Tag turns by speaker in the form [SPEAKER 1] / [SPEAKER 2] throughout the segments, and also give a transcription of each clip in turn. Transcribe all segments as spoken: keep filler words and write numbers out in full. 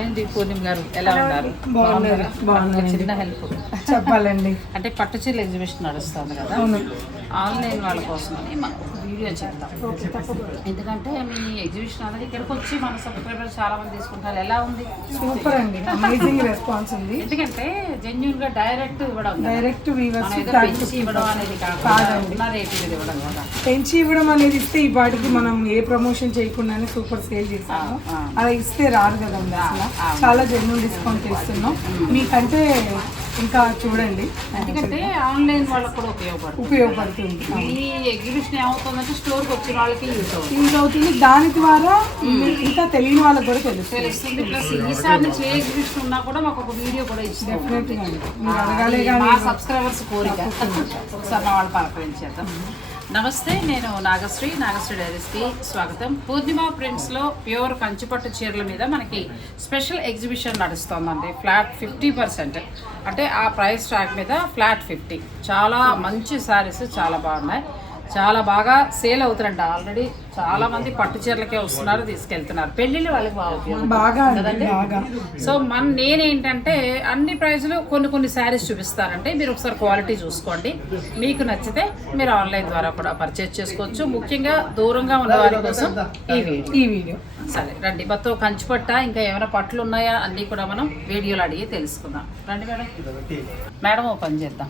[SPEAKER 1] Hi అండి పూర్ణిమ గారు, ఎలా ఉన్నారు?
[SPEAKER 2] బాగున్నారు. బాగున్నారు.
[SPEAKER 1] చిన్న హెల్ప్
[SPEAKER 2] చెప్పాలండి.
[SPEAKER 1] అంటే పట్టు చీరల ఎగ్జిబిషన్ నడుస్తుంది కదా, ఆన్లైన్ వాళ్ళ కోసం మనం వీడియో చేద్దాం. ఎందుకంటే మీ ఎగ్జిబిషన్ అనేది ఇక్కడికి వచ్చి మన సబ్స్క్రైబర్స్ చాలా మంది తీసుకుంటారు. ఎలా ఉంది?
[SPEAKER 2] సూపర్ అండి, అమేజింగ్ రెస్పాన్స్ ఉంది.
[SPEAKER 1] ఎందుకంటే జెన్యూన్ గా డైరెక్ట్ ఇవ్వడం,
[SPEAKER 2] డైరెక్ట్ వీవర్స్
[SPEAKER 1] పెంచి ఇవ్వడం అనేది కాకుండా రేట్ మీద ఇవ్వడం కదా.
[SPEAKER 2] పెంచి ఇవ్వడం అనేది ఇస్తే ఈ పాటికి మనం ఏ ప్రమోషన్ చేయకుండానే సూపర్ సేల్ చేస్తాము. అలా ఇస్తే రాదు కదండి. అసలు చాలా జెన్యూన్ డిస్కౌంట్ ఇస్తున్నాం మీకంటే. ఇంకా చూడండి,
[SPEAKER 1] ఎందుకంటే ఆన్లైన్ వాళ్ళకి కూడా ఉపయోగపడుతుంది
[SPEAKER 2] ఉపయోగపడుతుంది
[SPEAKER 1] ఈ ఎగ్జిబిషన్ ఏమవుతుందంటే స్టోర్కి వచ్చిన వాళ్ళకి యూజ్ అవుతుంది
[SPEAKER 2] యూజ్ అవుతుంది దాని ద్వారా ఇంకా తెలియని వాళ్ళకి కూడా తెలుస్తుంది
[SPEAKER 1] తెలుస్తుంది ప్లస్ ఈసారి నుంచి ఏ ఎగ్జిబిషన్ ఉన్నా కూడా మాకు ఒక వీడియో కూడా ఇచ్చింది.
[SPEAKER 2] డెఫినెట్గా మీరు అడగాలే కానీ
[SPEAKER 1] మా సబ్స్క్రైబర్స్ కోరిక ఒకసారి మా వాళ్ళు పలకరించేద్దాం. నమస్తే, నేను నాగశ్రీ, నాగశ్రీ డైరీస్కి స్వాగతం. పూర్ణిమ ప్రింట్స్లో ప్యూర్ కంచిపట్టు చీరల మీద మనకి స్పెషల్ ఎగ్జిబిషన్ నడుస్తుందండి. ఫ్లాట్ ఫిఫ్టీ పర్సెంట్ అంటే ఆ ప్రైస్ ట్యాగ్ మీద ఫ్లాట్ ఫిఫ్టీ. చాలా మంచి శారీస్, చాలా బాగున్నాయి, చాలా బాగా సేల్ అవుతారంట. ఆల్రెడీ చాలా మంది పట్టు చీరలకే వస్తున్నారు, తీసుకెళ్తున్నారు. పెళ్లిళ్ళు వాళ్ళకి బాగా కదండి. సో మన నేనేంటంటే అన్ని ప్రైజులు కొన్ని కొన్ని శారీస్ చూపిస్తారంటే మీరు ఒకసారి క్వాలిటీ చూసుకోండి. మీకు నచ్చితే మీరు ఆన్లైన్ ద్వారా కూడా పర్చేజ్ చేసుకోవచ్చు. ముఖ్యంగా దూరంగా ఉన్న వారి కోసం ఈ వీడియో ఈ వీడియో సరే రండి. మొత్తం కంచిపట్ట ఇంకా ఏమైనా పట్లు ఉన్నాయా అన్నీ కూడా మనం వీడియోలో అడిగి తెలుసుకుందాం. రండి మేడం. మేడం ఓ పని చేద్దాం.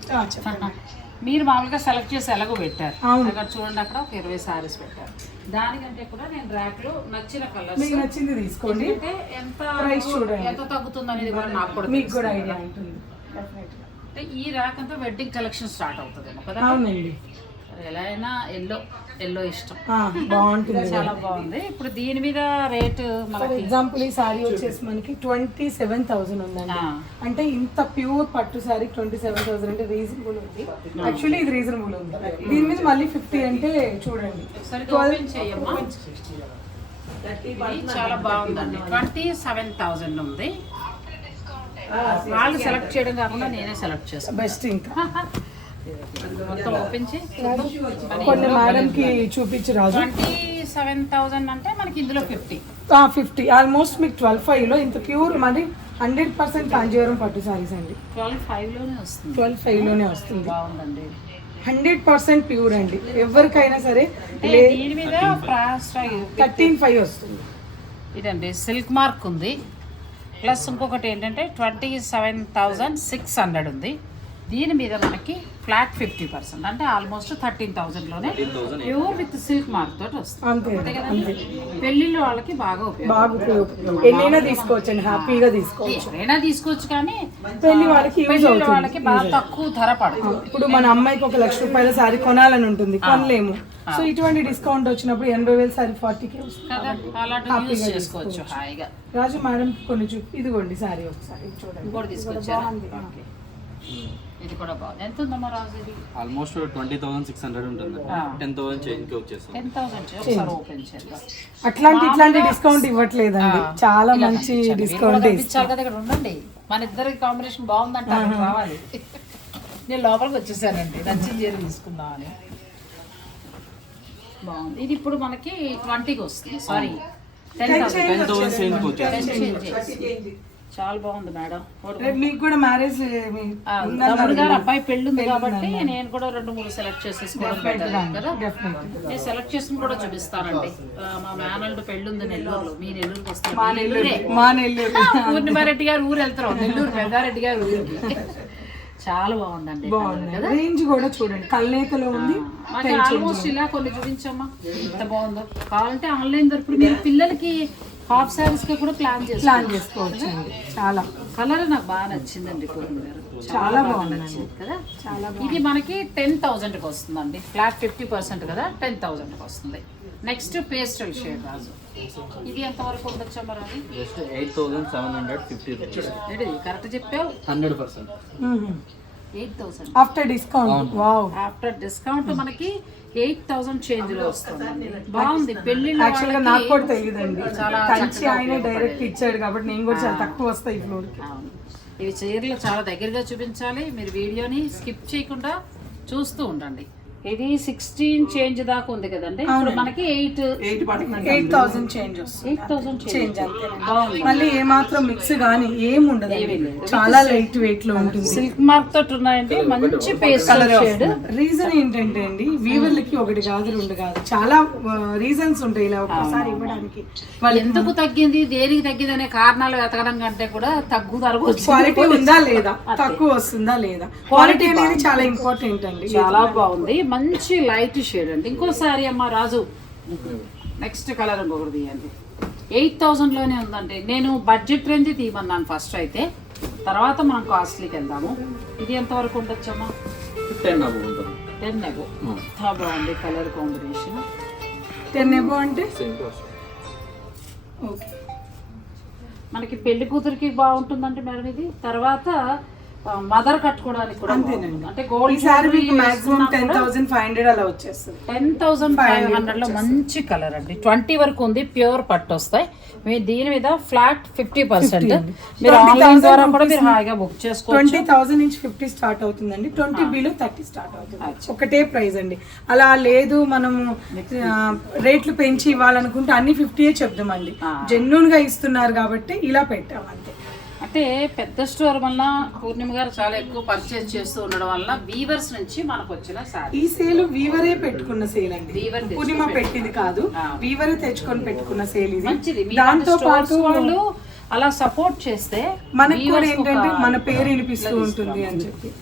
[SPEAKER 1] మీరు మామూలుగా సెలెక్ట్ చేసి ఎలాగో పెట్టారు అక్కడ చూడండి, అక్కడ ఒక ఇరవై సారీస్ పెట్టారు. దానికంటే కూడా నేను ర్యాక్ లో నచ్చిన కలర్స్
[SPEAKER 2] నచ్చింది తీసుకోండి.
[SPEAKER 1] ఎంత ప్రైస్ చూడండి, ఎంత తగ్గుతుంది అనేది కూడా నాకు కూడా
[SPEAKER 2] మీకు కూడా ఐడియా ఉంటుంది.
[SPEAKER 1] అంటే ఈ ర్యాక్ అంతా వెడ్డింగ్ కలెక్షన్ స్టార్ట్ అవుతుందేమో కదా.
[SPEAKER 2] అవునండి.
[SPEAKER 1] ఎలా అయినా ఎల్లో ఎల్లో ఇష్టం,
[SPEAKER 2] బాగుంటుంది,
[SPEAKER 1] చాలా బాగుంది. ఇప్పుడు దీని మీద రేటు
[SPEAKER 2] ఫర్ ఎగ్జాంపుల్ ఈ సారీ వచ్చేసి మనకి ట్వంటీ సెవెన్ థౌసండ్ ఉందండి. అంటే ఇంత ప్యూర్ పట్టు సారీ ట్వంటీ సెవెన్ థౌసండ్ అంటే రీజనబుల్ ఉంది. యాక్చువల్లీ ఇది రీజనబుల్ ఉంది. దీని మీద మళ్ళీ ఫిఫ్టీ అంటే చూడండి,
[SPEAKER 1] చాలా బాగుందండి. ట్వంటీ సెవెన్ థౌసండ్ ఉంది. వాళ్ళు సెలెక్ట్ చేయడం కాకుండా నేనే సెలెక్ట్ చేస్తాను.
[SPEAKER 2] బెస్ట్. ఇంకా
[SPEAKER 1] మొత్తం ఓపెన్ చేసి
[SPEAKER 2] కొన్ని మేడంకి చూపించి రాజు.
[SPEAKER 1] ట్వంటీ సెవెన్ థౌసండ్ అంటే మనకి ఇందులో ఫిఫ్టీ
[SPEAKER 2] ఫిఫ్టీ ఆల్మోస్ట్ మీకు ట్వెల్వ్ ఫైవ్ లో ఇంత ప్యూర్ మరి హండ్రెడ్ పర్సెంట్ కాంజీవరం పట్టు సారీస్ అండి.
[SPEAKER 1] ట్వెల్వ్ ఫైవ్ లోనే వస్తుంది.
[SPEAKER 2] ట్వెల్వ్ ఫైవ్ లోనే వస్తుంది.
[SPEAKER 1] బాగుందండి,
[SPEAKER 2] హండ్రెడ్ పర్సెంట్ ప్యూర్ అండి. ఎవరికైనా సరే
[SPEAKER 1] దీని మీద
[SPEAKER 2] థర్టీన్ ఫైవ్ వస్తుంది.
[SPEAKER 1] ఇదండి సిల్క్ మార్క్ ఉంది. ప్లస్ ఇంకొకటి ఏంటంటే twenty seven thousand six hundred ఉంది. దీని మీద మనకి ఫ్లాట్ ఫిఫ్టీ పర్సెంట్ అంటే ఆల్మోస్ట్ థర్టీన్ థౌసండ్ లోనే ప్యూర్ విత్ సిల్క్ మార్క్ తోటి వస్తుంది. పెళ్లిళ్ళు వాళ్ళకి బాగా ఉపయోగం.
[SPEAKER 2] ఎన్నైనా తీసుకోవచ్చు, హ్యాపీగా తీసుకోవచ్చు,
[SPEAKER 1] ఏదైనా తీసుకోవచ్చు. కానీ
[SPEAKER 2] పెళ్లి వాళ్ళకి
[SPEAKER 1] వాళ్ళకి బాగా తక్కువ ధర పడుతుంది.
[SPEAKER 2] ఇప్పుడు మన అమ్మాయికి ఒక లక్ష రూపాయల సారీ కొనాలని ఉంటుంది, కొనలేము. సో ఇటువంటి డిస్కౌంట్ వచ్చినప్పుడు ఎనభై వేల సారీ ఫార్టీకి
[SPEAKER 1] వస్తుంది, చేసుకోవచ్చు హాయిగా.
[SPEAKER 2] రాజు మేడం కొన్ని చూపి ఇదిగోండి సారీ ఒకసారి చూడండి.
[SPEAKER 1] ఇంకోటి తీసుకొచ్చారు, ఇది కూడా బాగుంది. ఎంత ఉందమ్మా రాజు? ఇది
[SPEAKER 3] almost twenty thousand six hundred ఉంటుంది. టెన్ థౌసండ్ చేంజ్ వచ్చేస్తాం.
[SPEAKER 1] టెన్ థౌసండ్ ఒకసారి ఓపెన్ చేద్దాం.
[SPEAKER 2] అట్లాంటి ఇట్లాంటి డిస్కౌంట్ ఇవ్వట్లేదండి, చాలా మంచి డిస్కౌంట్
[SPEAKER 1] ఇచ్చారు కదా. ఇక్కడ ఉండండి, మన ఇద్దరికి కాంబినేషన్ బాగుందంటే రావాలి. నేను లోపలికి వచ్చేసానండి, నచ్చిన చీర తీసుకుందామని. బాగుంది. ఇది ఇప్పుడు మనకి ట్వంటీకి వస్తుంది. Sorry ten thousand. చాలా బాగుంది మేడం.
[SPEAKER 2] మీకు కూడా మ్యారేజ్
[SPEAKER 1] తమ్ముడు గారు అబ్బాయి పెళ్ళి ఉంది కాబట్టి నేను కూడా రెండు మూడు సెలెక్ట్ చేసేసుకోవడం బెటర్ కదా. నేను సెలెక్ట్ చేసుకుని కూడా చూపిస్తానండి. మా మేనల్డ్ పెళ్ళి ఉంది నెల్లూరులో. మీ నెల్లూరుకి వస్తాను.
[SPEAKER 2] మా నెల్లూరు
[SPEAKER 1] పూర్ణిమారెడ్డి గారు ఊరు వెళ్తారు, నెల్లూరు పెద్దారెడ్డి గారు ఊరికి. చాలా బాగుందండి.
[SPEAKER 2] రేంజ్ కూడా చూడండి, కల్నేతలో ఉంది.
[SPEAKER 1] ఆల్మోస్ట్ ఇలా కొన్ని చూపించమ్మా, ఎంత బాగుందో. కావాలంటే ఆన్లైన్ దొరుకుతుంది. మీరు పిల్లలకి హాఫ్ సారీస్ కి కూడా ప్లాన్ చేసి
[SPEAKER 2] ప్లాన్ చేసుకోవచ్చు. చాలా
[SPEAKER 1] కలర్ నాకు బాగా నచ్చిందండి పూర్ణి గారు,
[SPEAKER 2] చాలా బాగా
[SPEAKER 1] నచ్చింది కదా. చాలా ఇది మనకి టెన్ థౌసండ్ కి వస్తుందండి. ఫ్లాట్ ఫిఫ్టీ పర్సెంట్ కదా, టెన్ థౌసండ్ కి వస్తుంది. నెక్స్ట్ పేస్టల్ షేడ్ రాజు, ఇది ఎంత వరకు ఉండొచ్చా మరి? అది
[SPEAKER 3] eight thousand seven hundred fifty
[SPEAKER 1] correct చెప్పావు.
[SPEAKER 3] Hundred percent
[SPEAKER 1] eight thousand
[SPEAKER 2] after discount. Wow,
[SPEAKER 1] after discount మనకి ఎయిట్ థౌసండ్ చేంజ్ లో వస్తుంది. బాగుంది. పెళ్లి
[SPEAKER 2] యాక్చువల్ గా నాకు కూడా తెలియదండి, కంచి ఆయన డైరెక్ట్ ఇచ్చాడు కాబట్టి నేను కూడా చాలా తక్కువ వస్తాయి ఈ ఫ్లోర్ కి.
[SPEAKER 1] ఇవి చీరలు చాలా దగ్గరగా చూపించాలి. మీరు వీడియోని స్కిప్ చేయకుండా చూస్తూ ఉండండి. ఇది సిక్స్టీన్ చేంజ్ దాకా ఉంది కదండి, ఇప్పుడు మనకి ఎయిట్
[SPEAKER 3] ఎయిట్ పడుతుంది.
[SPEAKER 2] ఎయిట్ థౌసండ్ చేంజ్ వస్తుంది.
[SPEAKER 1] ఎయిట్ థౌసండ్
[SPEAKER 2] చేంజ్ అంతే. మళ్ళీ ఏ మాత్రం మిక్స్ గానీ ఏం ఉండదు, చాలా లైట్ వెయిట్ లో ఉంటుంది.
[SPEAKER 1] సిల్క్ మార్క్ తోటి ఉన్నాయండి, మంచి పేస్టల్ షేడ్.
[SPEAKER 2] రీజన్ ఏంటంటే అండి, వీవర్లకి ఒకటి కాదు రెండు కాదు చాలా రీజన్స్ ఉంటాయి ఇలా ఒక్కసారి ఇవ్వడానికి.
[SPEAKER 1] వాళ్ళు ఎందుకు తగ్గింది, దేనికి తగ్గింది అనే కారణాలు వెతకడం కంటే కూడా తగ్గు తరగ
[SPEAKER 2] క్వాలిటీ ఉందా లేదా, తక్కువ వస్తుందా లేదా, క్వాలిటీ అనేది చాలా ఇంపార్టెంట్ అండి.
[SPEAKER 1] చాలా బాగుంది, మంచి లైట్ షేడ్ అండి. ఇంకోసారి అమ్మ రాజు నెక్స్ట్ కలర్ ఇంకొకటి తీయండి. ఎయిట్ థౌజండ్ లోనే ఉందండి. నేను బడ్జెట్ రేంజ్ తీయమన్నాను ఫస్ట్, అయితే తర్వాత మనం కాస్ట్లీకి వెళ్దాము. ఇది ఎంత వరకు ఉండొచ్చమ్మా?
[SPEAKER 3] టెన్ అబౌవ్ ఉంటుంది.
[SPEAKER 1] Ten above. బాగుంది కలర్ కాంబినేషన్.
[SPEAKER 2] టెన్ ఎబో అంటే
[SPEAKER 3] సేమ్ కాస్ట్.
[SPEAKER 2] ఓకే,
[SPEAKER 1] మనకి పెళ్లి కూతురికి బాగుంటుందండి మేడం ఇది. తర్వాత మదర్ కట్టుకోవడానికి కూడా
[SPEAKER 2] అంతేనండి.
[SPEAKER 1] అంటే గోల్డ్
[SPEAKER 2] ఈసారి మీకు maximum ten thousand five hundred అలా వచ్చేస్తుంది.
[SPEAKER 1] టెన్ థౌసండ్ ఫైవ్ హండ్రెడ్ లో మంచి కలర్ అండి. ట్వంటీ వరకు ఉంది, ప్యూర్ పట్టు వస్తాయి. మీరు దీని మీద ఫ్లాట్ ఫిఫ్టీ పర్సెంట్ మీరు ఆన్లైన్ ద్వారా కూడా మీరు హాయిగా బుక్ చేసుకోవచ్చు.
[SPEAKER 2] ట్వంటీ థౌసండ్ నుంచి ఫిఫ్టీ స్టార్ట్ అవుతుందండి, ట్వంటీ బిలో థర్టీ స్టార్ట్ అవుతుంది. ఒకటే ప్రైస్ అండి. అలా లేదు మనము రేట్లు పెంచి ఇవ్వాలనుకుంటే అన్ని ఫిఫ్టీయే చెప్దామండి. జెన్యూన్ గా ఇస్తున్నారు కాబట్టి ఇలా పెట్టాం అంతే.
[SPEAKER 1] అంటే పెద్ద స్టోర్ వల్ల పూర్ణిమ గారు చాలా ఎక్కువ పర్చేస్ చేస్తూ ఉండడం వల్ల వీవర్స్ నుంచి మనకు వచ్చిన సారీ.
[SPEAKER 2] ఈ సేల్ వీవరే పెట్టుకున్న సేల్ అండి,
[SPEAKER 1] వీవర్
[SPEAKER 2] పూర్ణిమ పెట్టింది కాదు, వీవరే తెచ్చుకొని పెట్టుకున్న సేల్ ఇది.
[SPEAKER 1] మంచిది.
[SPEAKER 2] దాంతో పాటు
[SPEAKER 1] వాళ్ళు అలా సపోర్ట్ చేస్తే
[SPEAKER 2] మనకు కూడా ఏంటంటే మన పేరు వినిపిస్తూ ఉంటుంది అని చెప్పి.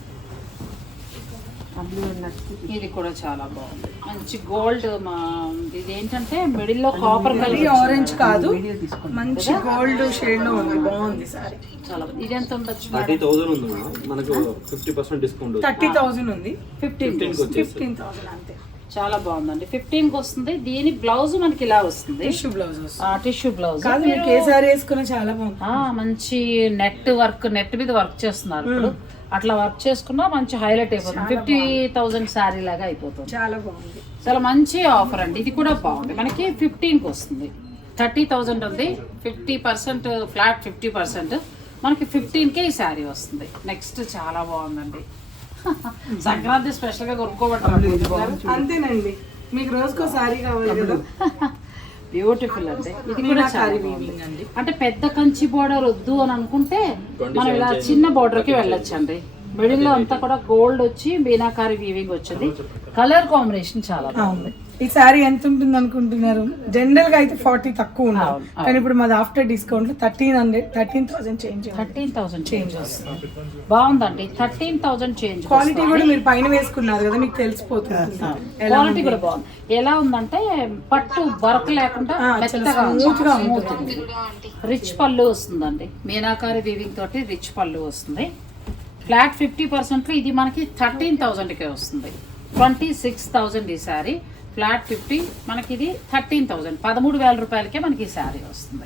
[SPEAKER 1] ఇది కూడా చాలా బాగుంది, మంచి గోల్డ్. ఇది ఏంటంటే మిడిల్ లో కాపర్ కలర్,
[SPEAKER 2] ఆరెంజ్ కాదు మంచి గోల్డ్ షేడ్ లో ఉంది, బాగుంది సారీ.
[SPEAKER 1] చాలా ఇది ఎంత ఉండొచ్చు?
[SPEAKER 3] థర్టీ థౌసండ్ ఉంది మేడం. మనకు fifty percent discount
[SPEAKER 2] thirty thousand ఉంది,
[SPEAKER 1] ఫిఫ్టీన్
[SPEAKER 2] ఫిఫ్టీన్ థౌసండ్ అంతే.
[SPEAKER 1] చాలా బాగుందండి. ఫిఫ్టీన్ కి వస్తుంది. దీని బ్లౌజ్ మనకి ఇలా వస్తుంది,
[SPEAKER 2] టిష్యూ బ్లౌజ్ వస్తుంది.
[SPEAKER 1] టిష్యూ బ్లౌజ్
[SPEAKER 2] కాదు మీకు ఏ సారీ వేసుకున్నా చాలా బాగుంది.
[SPEAKER 1] మంచి నెట్ వర్క్, నెట్ మీద వర్క్ చేస్తున్నారు ఇప్పుడు. అట్లా వర్క్ చేసుకున్నా మంచి హైలైట్ అయిపోతుంది. ఫిఫ్టీ థౌసండ్ శారీ లాగా అయిపోతుంది.
[SPEAKER 2] చాలా బాగుంది,
[SPEAKER 1] చాలా మంచి ఆఫర్ అండి. ఇది కూడా బాగుంది. మనకి ఫిఫ్టీన్ కి వస్తుంది. థర్టీ థౌజండ్ ఉంది, fifty percent flat, fifty percent మనకి ఫిఫ్టీన్ కే ఈ శారీ వస్తుంది. నెక్స్ట్ చాలా బాగుందండి. సంక్రాంతి స్పెషల్ గా కొనుక్కోబట్టారు
[SPEAKER 2] అంతేనండి. మీకు రోజుకో సారీ కావాలి కదా.
[SPEAKER 1] బ్యూటిఫుల్ అండి. ఇది కూడా చాలా బాగుంది. అంటే పెద్ద కంచి బోర్డర్ వద్దు అని అనుకుంటే మనం ఇలా చిన్న బోర్డర్ కి వెళ్ళొచ్చు అండి. మిడిల్ లో అంతా కూడా గోల్డ్ వచ్చి మీనాకారి వీవింగ్ వచ్చింది. కలర్ కాంబినేషన్ చాలా బాగుంది.
[SPEAKER 2] ఈ సారీ ఎంత ఉంటుంది అనుకుంటున్నారు? జనరల్ గా అయితే ఫార్టీ తక్కువ ఉంది, కానీ ఇప్పుడు మాది ఆఫ్టర్ డిస్కౌంట్ లో thirteen hundred thirteen thousand change
[SPEAKER 1] thirteen thousand change వస్తుంది. బాగుందండి. Thirteen thousand change.
[SPEAKER 2] క్వాలిటీ కూడా మీరు పైన వేసుకున్నారు కదా, మీకు తెలిసిపోతుంది.
[SPEAKER 1] క్వాలిటీ కూడా బాగుంది. ఎలా ఉందంటే పట్టు వర్క్ లేకుండా మెత్తగా
[SPEAKER 2] స్మూత్ గా ఉంటుంది.
[SPEAKER 1] రిచ్ పళ్ళు వస్తుందండి. మీనాకారి వీవింగ్ తోటి రిచ్ పళ్ళు వస్తుంది. ఫ్లాట్ ఫిఫ్టీ పర్సెంట్ ఇది మనకి థర్టీన్ థౌసండ్కే వస్తుంది. ట్వంటీ సిక్స్ థౌసండ్ ఈ శారీ. ఫ్లాట్ ఫిఫ్టీ మనకి ఇది థర్టీన్ థౌసండ్, పదమూడు వేల రూపాయలకే మనకి ఈ శారీ వస్తుంది.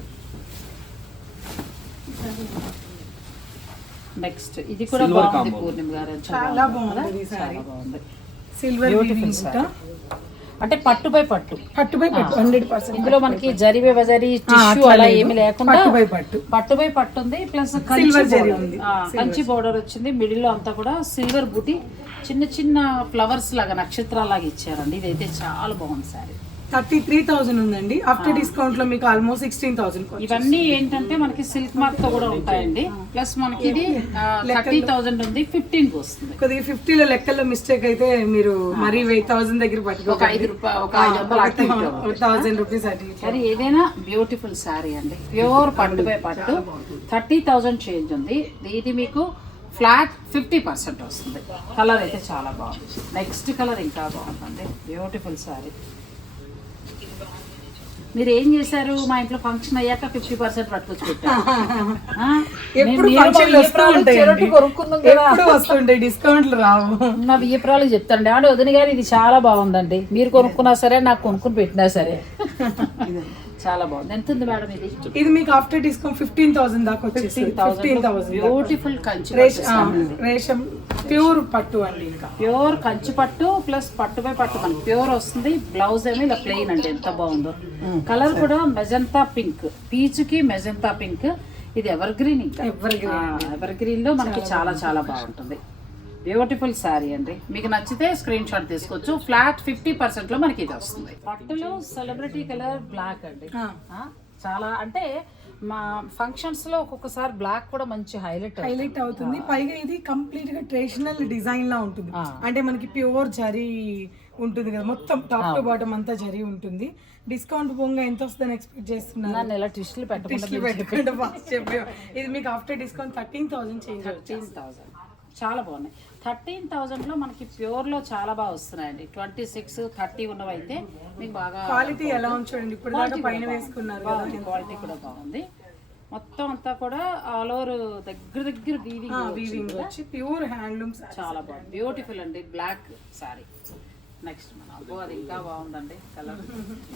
[SPEAKER 1] నెక్స్ట్ ఇది కూడా బాగుంది పూర్ణిమ గారు,
[SPEAKER 2] చాలా బాగుంది.
[SPEAKER 1] చాలా బాగుంది.
[SPEAKER 2] Silver
[SPEAKER 1] beautiful sari. అంటే పట్టు బై పట్టు,
[SPEAKER 2] పట్టు బై పట్టు హండ్రెడ్ పర్సెంట్.
[SPEAKER 1] ఇందులో మనకి జరీ బై జరీ టిష్యూ అలా ఏమి లేకుండా
[SPEAKER 2] పట్టు బై పట్టు,
[SPEAKER 1] పట్టు బై పట్టు ఉంది. ప్లస్
[SPEAKER 2] సిల్వర్ జరీ ఉంది,
[SPEAKER 1] కంచి బోర్డర్ వచ్చింది. మిడిల్ లో అంతా కూడా సిల్వర్ బుటీ, చిన్న చిన్న ఫ్లవర్స్ లాగా నక్షత్రాలాగా ఇచ్చారండి. ఇదైతే చాలా బాగుంది సారీ.
[SPEAKER 2] థర్టీ త్రీ థౌసండ్ ఉందండి. ఆఫ్టర్ డిస్కౌంట్ లో మీకు ఆల్మోస్ట్ సిక్స్టీన్ థౌసండ్.
[SPEAKER 1] ఇవన్నీ ఏంటంటే మనకి సిల్క్ మార్క్ తో కూడా ఉంటాయండి. ప్లస్ మనకి ఇది థర్టీ థౌసండ్ ఉంది, ఫిఫ్టీన్ కి వస్తుంది.
[SPEAKER 2] కొద్దిగా ఫిఫ్టీలో లెక్కల్లో మిస్టేక్ అయితే మీరు మరి వెయ్యి థౌసండ్ దగ్గర పట్టుకో,
[SPEAKER 1] ఒక ఐదు రూపాయలు ఒక ఐదు వందలు
[SPEAKER 2] థౌసండ్ రూపీస్ అటు.
[SPEAKER 1] కానీ ఏదైనా బ్యూటిఫుల్ శారీ అండి. ప్యూర్ పట్టు బై పట్టు, థర్టీ థౌసండ్ చేంజ్ ఉంది. ఇది మీకు ఫ్లాట్ ఫిఫ్టీ పర్సెంట్ వస్తుంది. కలర్ అయితే చాలా బాగుంది. నెక్స్ట్ కలర్ ఇంకా బాగుందండి. బ్యూటిఫుల్ శారీ. మీరు ఏం చేశారు? మా ఇంట్లో ఫంక్షన్ అయ్యాక ఫిఫ్టీ పర్సెంట్ పట్టుకొచ్చి పెట్టారు.
[SPEAKER 2] వస్తుంటాయి డిస్కౌంట్లు రావు.
[SPEAKER 1] నా వియ్యప్రాలు చెప్తాండి. అంటే వదిన గారు ఇది చాలా బాగుందండి, మీరు కొనుక్కున్నా సరే, నాకు కొనుక్కుని పెట్టినా సరే చాలా బాగుంది. ఎంత ఉంది మేడం ఇది?
[SPEAKER 2] ఇది మీకు ఆఫ్టర్ డిస్కౌంట్ ఫిఫ్టీన్ థౌసండ్ దాకా వచ్చేసి ఫిఫ్టీన్ థౌసండ్.
[SPEAKER 1] బ్యూటిఫుల్ కంచి
[SPEAKER 2] రేషం ప్యూర్ పట్టు అండి. ఇంకా
[SPEAKER 1] ప్యూర్ కంచి పట్టు ప్లస్ పట్టు బై పట్టు మనకి ప్యూర్ వస్తుంది. బ్లౌజ్ ఏమో ఇలా ప్లెయిన్ అండి. ఎంత బాగుందో. కలర్ కూడా మెజంతా పింక్, పీచ్ కి మెజంతా పింక్. ఇది ఎవర్ గ్రీన్. ఇంకా ఎవర్ గ్రీన్ లో మనకి చాలా చాలా బాగుంటుంది. బ్యూటిఫుల్ శారీ అండి. మీకు నచ్చితే స్క్రీన్ షాట్ తీసుకోవచ్చు. ఫ్లాట్ ఫిఫ్టీ పర్సెంట్ లో మనకి ఇది వస్తుంది. పట్టులో సెలబ్రిటీ కలర్ బ్లాక్ అండి. ఆ, చాలా అంటే మా ఫంక్షన్స్ లో ఒక్కొక్కసారి బ్లాక్ కూడా మంచి హైలైట్
[SPEAKER 2] హైలైట్ అవుతుంది. పైగా ఇది కంప్లీట్ గా ట్రెడిషనల్ డిజైన్ లా ఉంటుంది. అంటే మనకి ప్యూర్ జరీ ఉంటుంది కదా, మొత్తం టాప్ టు బాటమ్ అంతా జరీ ఉంటుంది. డిస్కౌంట్ పోగా ఎంత వస్తుందని ఎక్స్పెక్ట్ చేస్తున్నారు?
[SPEAKER 1] నన్ను ఎలా టిష్లు
[SPEAKER 2] టిష్లు పెట్టుకుంటే ఫస్ట్ చెప్పాం. ఇది మీకు after discount thirteen thousand change.
[SPEAKER 1] Thirteen thousand చాలా బాగున్నాయి. థర్టీన్ థౌసండ్ లో మనకి ప్యూర్ లో చాలా బాగా వస్తున్నాయండి. ట్వంటీ సిక్స్ థర్టీ ఉన్నవైతే మీకు బాగా
[SPEAKER 2] క్వాలిటీ ఎలా ఉంచండి. ఇప్పుడు దాకా పైన వేసుకున్నారు కదా,
[SPEAKER 1] క్వాలిటీ కూడా బాగుంది. మొత్తం అంతా కూడా ఆల్ ఓవర్ దగ్గర దగ్గర వీవింగ్
[SPEAKER 2] వీవింగ్ వచ్చి ప్యూర్ హ్యాండ్లూమ్స్
[SPEAKER 1] చాలా బాగుంది. బ్యూటిఫుల్ అండి బ్లాక్ సారీ. నెక్స్ట్ మన అబ్బో అది ఇంకా బాగుందండి కలర్.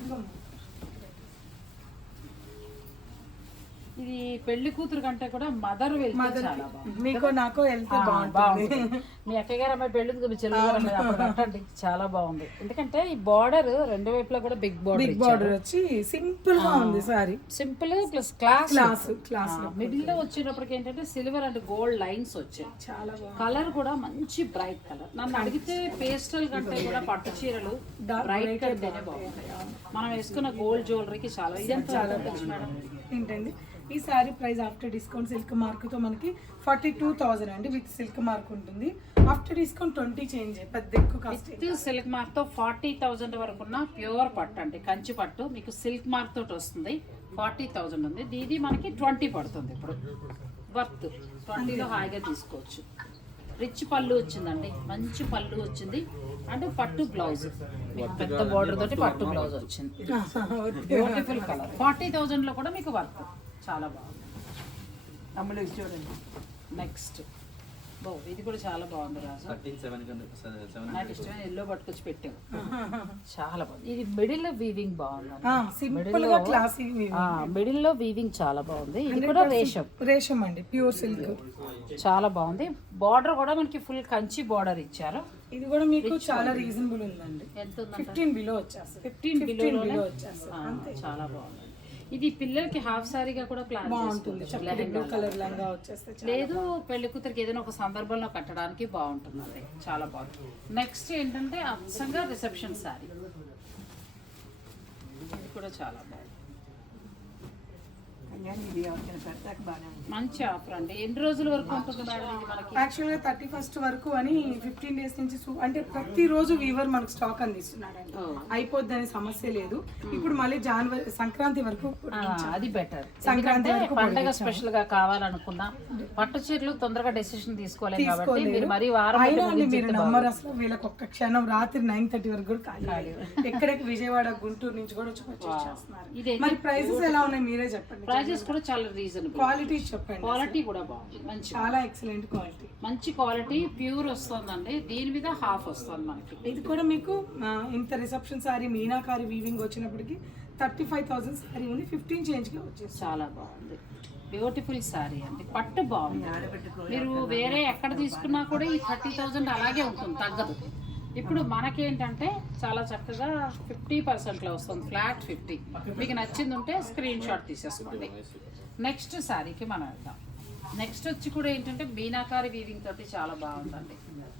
[SPEAKER 1] ఇది పెళ్లి కూతురు కంటే కూడా మదర్ వెళ్తే చాలా బాగుంది.
[SPEAKER 2] మీకు నాకు వెళ్తే బాగుంటుంది.
[SPEAKER 1] మీ అక్కయ్య గారు అమ్మాయి పెళ్లి మీ చెల్లి కట్టండి, చాలా బాగుంది. ఎందుకంటే ఈ బార్డర్ రెండు వైపులా కూడా బిగ్ బార్డర్
[SPEAKER 2] బిగ్ బార్డర్ వచ్చి సింపుల్ గా ఉంది సారీ.
[SPEAKER 1] Simple plus class
[SPEAKER 2] class class
[SPEAKER 1] middle లో వచ్చేటప్పటికి ఏంటంటే సిల్వర్ అండ్ గోల్డ్ లైన్స్ వచ్చాయి.
[SPEAKER 2] చాలా బాగుంది.
[SPEAKER 1] కలర్ కూడా మంచి బ్రైట్ కలర్. నన్ను అడిగితే పేస్టల్ కంటే కూడా పట్టు చీరలు బ్రైట్ కంటేనే బాగుంటాయి. మనం వేసుకున్న గోల్డ్ జ్యువెలరీకి చాలా ఇదంతా చాలా మేడం.
[SPEAKER 2] ఏంటండి ఈ sari price after discount silk mark తో మనకి ఫార్టీ టూ థౌసండ్ అండి. విత్ సిల్క్ మార్క్ ఉంటుంది. ఆఫ్టర్ డిస్కౌంట్ ట్వంటీ చేంజ్, పెద్ద ఎక్కువ కాస్ట్.
[SPEAKER 1] సిల్క్ మార్క్ తో ఫార్టీ థౌసండ్ వరకు ఉన్న ప్యూర్ పట్టు అంటే కంచి పట్టు మీకు సిల్క్ మార్క్ తోటి వస్తుంది. ఫార్టీ థౌసండ్ ఉంది. దీది మనకి ట్వంటీ పడుతుంది. ఇప్పుడు వర్త్ ట్వంటీలో హాయిగా తీసుకోవచ్చు. రిచ్ పళ్ళు వచ్చిందండి, మంచి పళ్ళు వచ్చింది. అంటే పట్టు బ్లౌజ్ పెద్ద బార్డర్ తోటి పట్టు బ్లౌజ్ వచ్చింది. Beautiful colour. ఫార్టీ థౌసండ్ లో కూడా మీకు వర్క్ చాలా బాగుంది. చూడండి నెక్స్ట్ బో ఇది కూడా చాలా బాగుంది రాజు. నాకు ఇష్టమైన ఎల్లో పట్టుకొచ్చి పెట్టావు. చాలా బాగుంది. ఇది మిడిల్ లో వీవింగ్ బాగుంది. మిడిల్ లో వీవింగ్ చాలా బాగుంది. ఇది కూడా రేషం
[SPEAKER 2] రేషం అండి, ప్యూర్ సిల్క్
[SPEAKER 1] చాలా బాగుంది. బార్డర్ కూడా మనకి ఫుల్ కంచి బార్డర్ ఇచ్చారు.
[SPEAKER 2] ఇది కూడా మీకు చాలా రీజనబుల్ ఉందండి.
[SPEAKER 1] ఎంత ఉంది?
[SPEAKER 2] ఫిఫ్టీన్ బిలో వచ్చేస్తుంది.
[SPEAKER 1] ఫిఫ్టీన్ బిలో వచ్చేస్తుంది. చాలా బాగుంది. ఇది పిల్లలకి హాఫ్ సారీగా కూడా ప్లాన్
[SPEAKER 2] బాగుంటుంది. కలర్ లంగా వచ్చేస్తే
[SPEAKER 1] లేదు పెళ్లి కూతురికి ఏదైనా ఒక సందర్భంలో కట్టడానికి బాగుంటుంది. అది చాలా బాగుంటుంది. నెక్స్ట్ ఏంటంటే అచ్చంగా రిసెప్షన్ సారీ. ఇది కూడా చాలా బాగుంది. మంచి ఆఫర్ అండి. ఎన్ని రోజుల వరకు ఉంటుంది మేడం ఇది మనకి?
[SPEAKER 2] యాక్చువల్ గా థర్టీ ఫస్ట్ వరకు అని ఫిఫ్టీన్ డేస్ నుంచి సు- అంటే ప్రతి రోజు వీవర్ మనకు స్టాక్ అందిస్తున్నాడు అండి. అయిపోద్ది అనే సమస్య లేదు. ఇప్పుడు మళ్ళీ జనవరి సంక్రాంతి వరకు
[SPEAKER 1] ఆ, అది బెటర్.
[SPEAKER 2] సంక్రాంతి
[SPEAKER 1] ఎందుకంటే పండగ స్పెషల్ గా కావాలనుకున్నా పట్టు చీరలు తొందరగా డెసిషన్ తీసుకోలేము కాబట్టి మీరు మరి వారం
[SPEAKER 2] అయినా అండి మీరు నమ్మరు అసలు వీళ్ళకి ఒక్క క్షణం రాత్రి నైన్ థర్టీ వరకు కూడా ఖాళీ. ఎక్కడెక్క విజయవాడ గుంటూరు నుంచి కూడా వచ్చి purchase చేస్తున్నారు. మరి ప్రైసెస్ ఎలా ఉన్నాయి మీరే చెప్పండి.
[SPEAKER 1] ప్రైజెస్ కూడా చాలా రీజనబుల్.
[SPEAKER 2] క్వాలిటీ చెప్పండి.
[SPEAKER 1] క్వాలిటీ కూడా బాగుంది. మంచి
[SPEAKER 2] చాలా ఎక్సలెంట్ క్వాలిటీ.
[SPEAKER 1] మంచి క్వాలిటీ ప్యూర్ వస్తుందండి. దీని మీద హాఫ్ వస్తుంది మనకి.
[SPEAKER 2] ఇది కూడా మీకు ఆ, ఇంత రిసెప్షన్ సారీ మీనాకారి వీవింగ్ వచ్చినప్పటికి థర్టీ ఫైవ్ థౌసండ్ సారీ ఉంది. ఫిఫ్టీన్ చేంజ్ గా వచ్చేసి
[SPEAKER 1] చాలా బాగుంది. బ్యూటిఫుల్ సారీ అండి. పట్టు బాగుంది. మీరు వేరే ఎక్కడ తీసుకున్నా కూడా ఈ థర్టీ థౌజండ్ అలాగే ఉంటుంది, తగ్గదు. ఇప్పుడు మనకేంటంటే చాలా చక్కగా ఫిఫ్టీ పర్సెంట్లో వస్తుంది. Flat fifty. మీకు నచ్చింది ఉంటే స్క్రీన్ షాట్ తీసేసుకోండి. నెక్స్ట్ శారీకి మనం వెళ్దాం. నెక్స్ట్ వచ్చి కూడా ఏంటంటే మీనాకారి వీవింగ్ తోటి చాలా బాగుందండి.